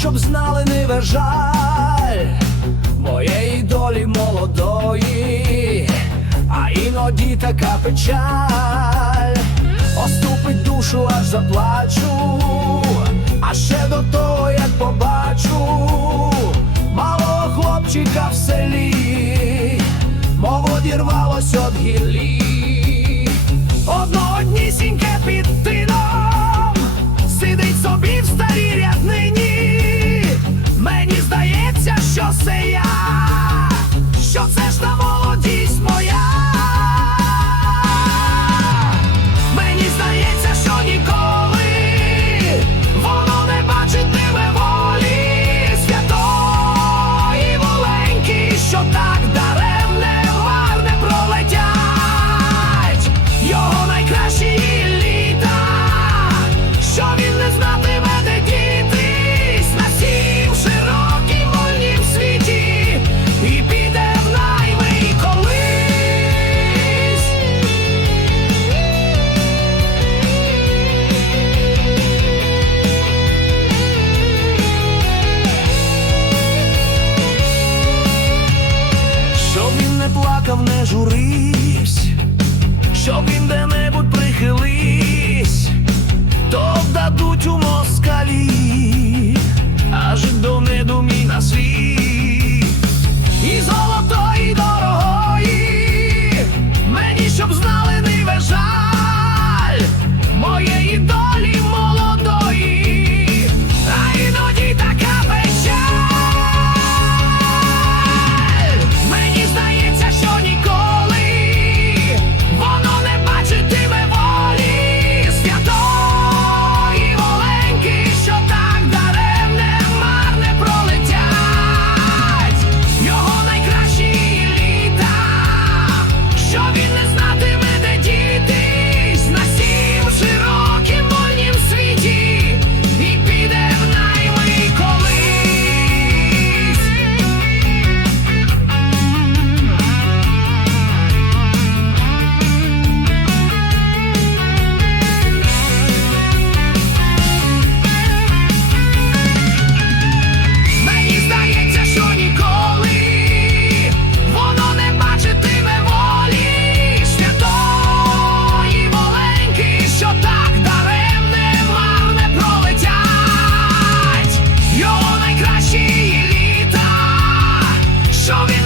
щоб знали не жаль моєї долі молодої, а іноді така печаль, оступить душу, аж заплачу, а ще до того, як побачу, малого хлопчика в селі, мов одірвалось від гіллі, однісіньке під. плакав, не журись, щоб він де-небудь прихились, то вдадуть у мозк. show me